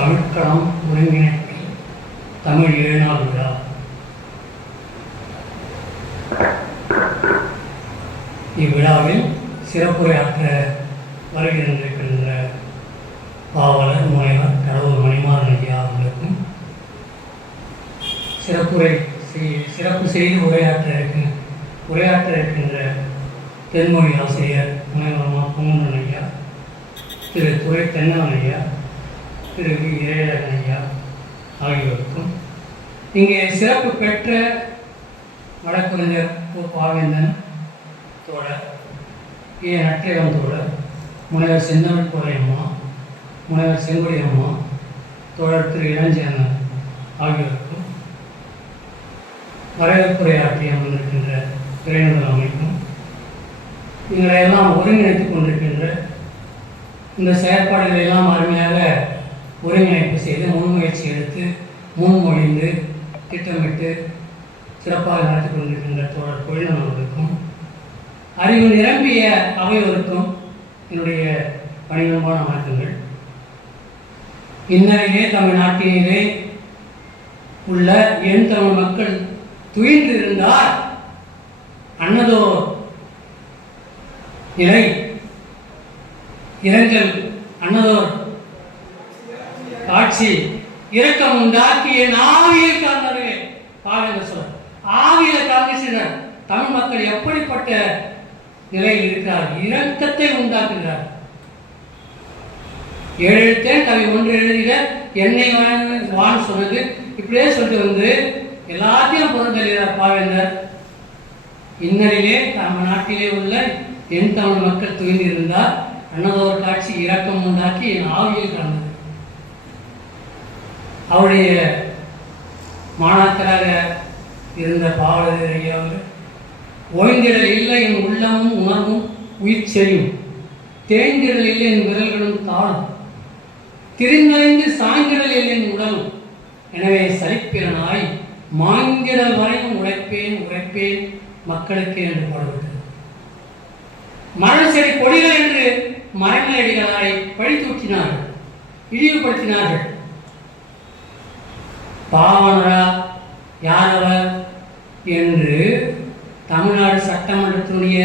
தமிழ்களம் ஒருங்கிணைப்பில் தமிழ் 7 நாள் விழா. இவ்விழாவில் சிறப்புரையாற்ற வருகின்ற பாவலர் முனைவர் கடவுள் மணிமாறன் ஐயா அவர்களுக்கும், சிறப்பு செய்து உரையாற்ற இருக்கின்ற தென்மொழி ஆசிரியர் முனைவர் பொங்கன் ஐயா, திரு துரை தென்னவன் ஐயா, திரு வி இளையழகன் ஐயா ஆகியோருக்கும், இங்கே சிறப்பு பெற்ற வழக்கறிஞர் பாவேந்தன் தோழர், ஏ நற்றிடம் தோழர், முனைவர் செந்தமிழ் கோரையம்மா, முனைவர் செங்கொடி அம்மா, தோழர் திரு இளஞ்சேனன் ஆகியோருக்கும், வரவேற்புரையாற்றி அமர்ந்திருக்கின்ற இறைநூல் அமைப்பும், எங்களை எல்லாம் ஒருங்கிணைத்துக் கொண்டிருக்கின்ற இந்த செயற்பாடுகளை எல்லாம் அருமையாக ஒருங்கிணைப்பு செய்து முன்முயற்சி எடுத்து முன்மொழிந்து திட்டமிட்டு சிறப்பாக நடத்தி கொண்டிருக்கின்ற தோழர் பொழிலன் அவர்களுக்கும், அறிவு நிரம்பிய அவையோருக்கும் என்னுடைய பணிவன்பான வணக்கங்கள். இந்நிலையிலே தமிழ்நாட்டிலே உள்ள என் தமிழ் மக்கள் துயின்று இருந்தால் அன்னதோ நிலை இரங்கல் அன்னதோர் காட்சி இரக்கம் உண்டாக்கி என் ஆவியில் காண்பார்களே பாவேந்தர் சொல்ல ஆவியில காண்கின்றனர். தமிழ் மக்கள் எப்படிப்பட்ட நிலையில் இருக்கிறார், இரக்கத்தை உண்டாக்குகிறார். 7 எழுத்தேன் கவி 1 எழுதிட என்னை வான் சொன்னது இப்படியே சொல்லிட்டு வந்து எல்லாத்தையும் பொருந்தெழுகிறார் பாவேந்தர். இந்நிலையிலே நம்ம நாட்டிலே உள்ள என் தமிழ் மக்கள் துயின்றிருந்தார் அன்னதோர் காட்சி இரக்கம் உண்டாக்கி என் ஆவியில் காண்பது. அவருடைய மாணாக்கராக இருந்த பாவலர் ஐயா அவர் ஓய்ந்திடல் இல்லை என் உள்ளமும் உணர்வும் உயிர் செய்யும், தேய்ந்திடல் இல்லை என் விரல்களும் தாழும், திரிந்தறிந்து சாய்ந்திடல் இல்லை என் உடலும், எனவே சலிப்பிறனாய் மாங்கிடல் வரையும் உழைப்பேன் மக்களுக்கு என்று பாடுபட்டது. மரண செடி கொடிகள் என்று மரங்களடிகளாய் பழி தூக்கினார்கள், இழிவுபடுத்தினார்கள். பாவனரா யாரவர் என்று தமிழ்நாடு சட்டமன்றத்தினுடைய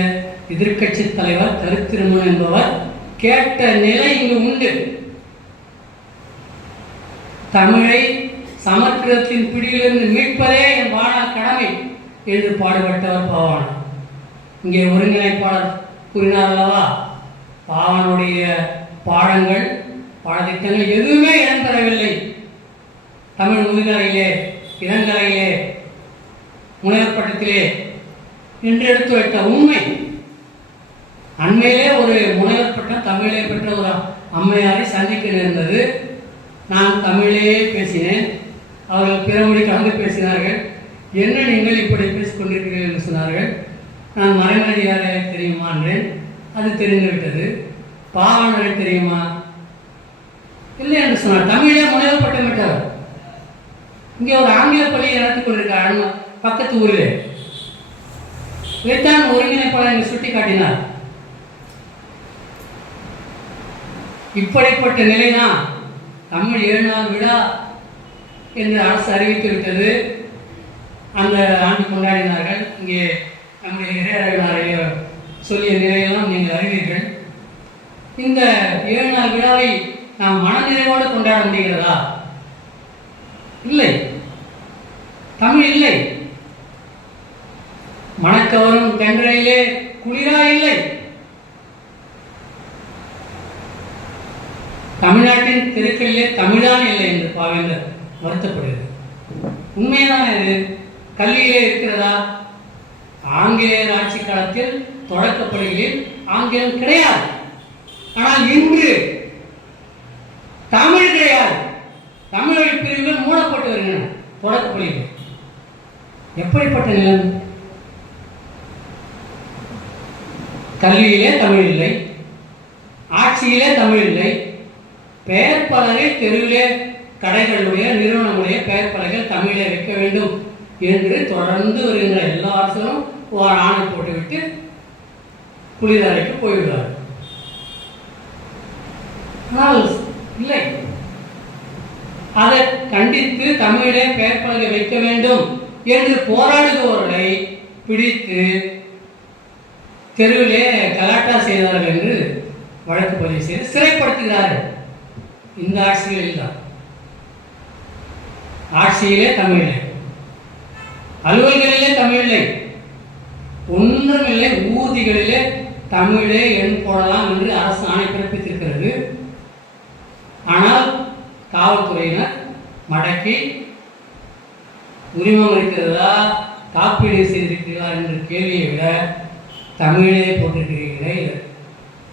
எதிர்க்கட்சி தலைவர் கருத்திருமன் என்பவர் கேட்ட நிலை இங்கு உண்டு. தமிழை சமஸ்கிருதத்தின் பிடியிலிருந்து மீட்பதே என் வாழ்நாள் கடமை என்று பாடுபட்டவர் பாவாணர். இங்கே ஒருங்கிணைப்பாளர் கூறினார் அல்லவா, பாவானுடைய பாடங்கள் பாடத்திட்டங்கள் எதுவுமே இடம்பெறவில்லை. தமிழ் முதுகலையிலே, இளங்கலையிலே, முனைவர் பட்டத்திலே என்று எடுத்து வைத்த உண்மை. அண்மையிலே ஒரு முனைவர் பட்டம் தமிழே பெற்ற ஒரு அம்மையாரை சந்திக்க நேர்ந்தது. நான் தமிழே பேசினேன், அவர்கள் பிறமொழி கலந்து பேசினார்கள். என்ன நீங்கள் இப்படி பேசிக்கொண்டிருக்கிறீர்கள் என்று சொன்னார்கள். நான் மறைமதியாரை தெரியுமா என்றேன். அது தெரிந்துவிட்டது. பாவாணரை தெரியுமா? இல்லை என்று சொன்னார். தமிழே முனைவர் பட்டம் பெற்றவர். இங்கே ஒரு ஆங்கில பள்ளியை நடத்தி கொண்டிருக்கார் பக்கத்து ஊரில். இதைத்தான் ஒருங்கிணைப்பாளர் என்று சுட்டி காட்டினார். இப்படிப்பட்ட நிலைதான் தமிழ் 7 நாள் விழா என்று அரசு அறிவித்து விட்டது. அந்த ஆண்டு கொண்டாடினார்கள். இங்கே நம்முடைய இளையராஜாரைய சொல்லிய நிலையெல்லாம் நீங்கள் அறிவீர்கள். இந்த 7 நாள் விழாவை நாம் மனநிறைவோடு கொண்டாட முடிகிறதா? இல்லை. தமிழ் இல்லை. மணக்கவரும் தென்றலிலே குளிரா இல்லை. தமிழ்நாட்டின் தெருக்களிலே தமிழ்தான் இல்லை என்று பாவேந்தர் வருத்தப்படுகிறது. உண்மைதான் இது. கல்வியிலே இருக்கிறதா? ஆங்கிலேயர் ஆட்சி காலத்தில் தொடக்கப்பள்ளிகளில் ஆங்கிலம் கிடையாது. ஆனால் இன்று தமிழ் கிடையாது. தமிழ் பிரிவுகள் மூடப்பட்டு வருகின்றன தொடக்கப்பள்ளிகள். எப்படிப்பட்ட நிலம்? கல்வியிலே தமிழ் இல்லை, ஆட்சியிலே தமிழ் இல்லை. பெயர் பலகை தெருவிலே கடைகளுடைய நிறுவனங்களுடைய பெயர் பலகைகள் தமிழை வைக்க வேண்டும் என்று தொடர்ந்து வருகின்ற எல்லா அரசுகளும் ஒரு ஆணை போட்டுவிட்டு குளிரறைக்கு போய்விடுவார். ஆனால் இல்லை, அதை கண்டித்து தமிழே பெயர் பலகை வைக்க வேண்டும் என்று போராடுபவர்களை பிடித்து தெருவிலே கலாட்டா செய்தார்கள் என்று வழக்கு பதிவு செய்து சிறைப்படுத்துகிறார்கள். இந்த ஆட்சிகளில் தான். ஆட்சியிலே தமிழில்லை, அலுவல்களிலே தமிழில்லை, ஒன்றுமில்லை. ஊர்திகளிலே தமிழே எண் போடலாம் என்று அரசு ஆணை பிறப்பித்திருக்கிறது. ஆனால் காவல்துறையினர் மடக்கி உரிமம் இருக்கிறதா, காப்பீடு செய்திருக்கிறீர்களா என்ற கேள்வியை விட தமிழே போட்டிருக்கிறீர்களே,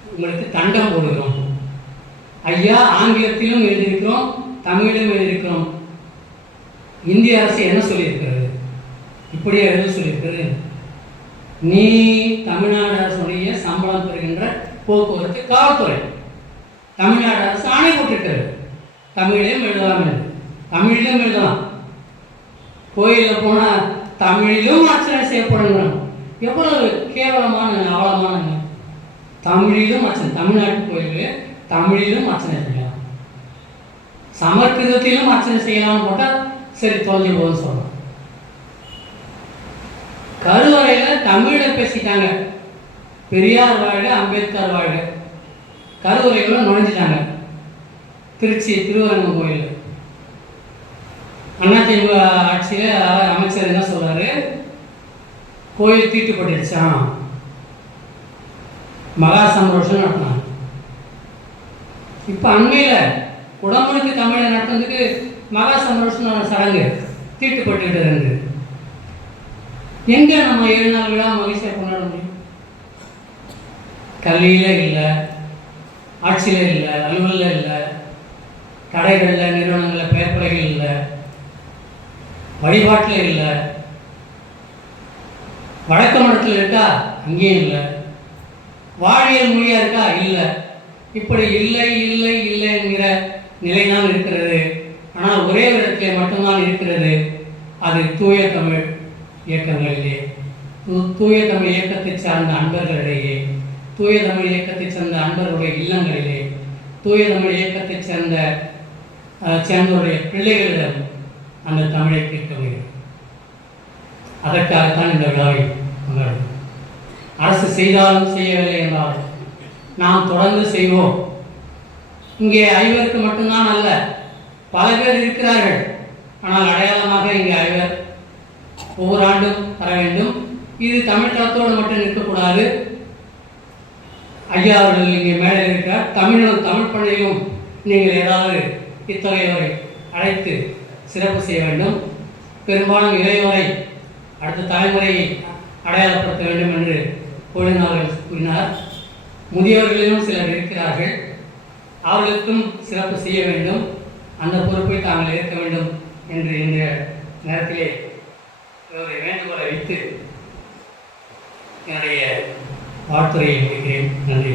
உங்களுக்கு தண்டம் போடுகிறோம் ஐயா, ஆங்கிலத்திலும் எழுதியிருக்கிறோம், தமிழிலும் எழுதியிருக்கிறோம். இந்திய அரசு என்ன சொல்லியிருக்கிறது? இப்படியே எழுத சொல்லியிருக்கிறது. நீ தமிழ்நாடு அரசுடைய சம்பளம் பெறுகின்ற போக்குவரத்து காவல்துறை, தமிழ்நாடு அரசு ஆணை போட்டிருக்கிறது. தமிழிலும் எழுதலாம் என்று, தமிழிலும் எழுதலாம். கோயிலில் போனால் தமிழிலும் அர்ச்சனை செய்யப்படணும். எவ்வளவு கேவலமான ஆழமான தமிழிலும் அர்ச்சனை. தமிழ்நாட்டு கோயில்களில் தமிழிலும் அர்ச்சனை செய்யலாம், சமஸ்கிருதத்திலும் அர்ச்சனை செய்யலாம்னு போட்டால் சரி தொலைஞ்சு போகுதுன்னு சொல்லலாம். கருவறையில் தமிழில் பேசிட்டாங்க. பெரியார் வாழ்க, அம்பேத்கர் வாழ்க. கருவறைக்குள்ள நுழைஞ்சிட்டாங்க. திருச்சி திருவரங்கம் கோயில் அதிமுக ஆட்சியில் அமைச்சர் என்ன சொல்றாரு? கோயில் தீட்டுப்பட்டுருச்சான், மகா சந்தோஷம் நடத்தினாங்க. இப்போ அண்மையில் குடமுழுக்கு தமிழை நடத்துறதுக்கு மகா சந்தோஷம் சடங்கு தீட்டுப்பட்டு எங்க நம்ம 7 நாள் விழா மகிழ்ச்சியாக கொண்டாட முடியும்? கல்வியில இல்லை, ஆட்சியில இல்லை, அலுவலில் இல்லை, கடைகளில் நிறுவனங்களில் பெயர் பலகைகள் இல்லை, வழிபாட்டில் இல்லை, வழக்க மடத்தில் இருக்கா அங்கேயும் இல்லை, வாழியல் மொழியா இருக்கா இல்லை. இப்படி இல்லை இல்லை இல்லை என்கிற நிலைதான் இருக்கிறது. ஆனால் ஒரே இடத்திலே மட்டும்தான் இருக்கிறது. அது தூய தமிழ் இயக்கங்களிலே, தூய தமிழ் இயக்கத்தை சார்ந்த அன்பர்களிடையே, தூய தமிழ் இயக்கத்தை சேர்ந்த அன்பர்களுடைய இல்லங்களிலே, தூய தமிழ் இயக்கத்தை சேர்ந்தவருடைய பிள்ளைகளிடம் அந்த தமிழை கேட்க முடியும். அதற்காகத்தான் இந்த விழாவை கொண்டாடும். அரசு செய்தாலும் செய்யவில்லை என்றாலும் நாம் தொடர்ந்து செய்வோம். இங்கே 5 மட்டும்தான் அல்ல, பல பேர் இருக்கிறார்கள். ஆனால் அடையாளமாக இங்கே 5 ஒவ்வொரு ஆண்டும் வர வேண்டும். இது தமிழ் தளத்தோடு மட்டும் நிற்கக்கூடாது. ஐயா அவர்கள் இங்கே மேலே இருக்கிறார். தமிழ் பள்ளியிலும் நீங்கள் ஏதாவது இத்தகையவரை அழைத்து சிறப்பு செய்ய வேண்டும். பெரும்பாலும் இளையோரை அடுத்த தலைமுறையை அடையாளப்படுத்த வேண்டும் என்று கோழினார்கள் கூறினார். முதியவர்களிலும் சிலர் இருக்கிறார்கள், அவர்களுக்கும் சிறப்பு செய்ய வேண்டும். அந்த பொறுப்பை தாங்கள் ஏற்க வேண்டும் என்று இந்த நேரத்திலே ஒரு வேண்டுகோளை வைத்து என்னுடைய வாழ்த்துறையை முடிக்கிறேன். நன்றி.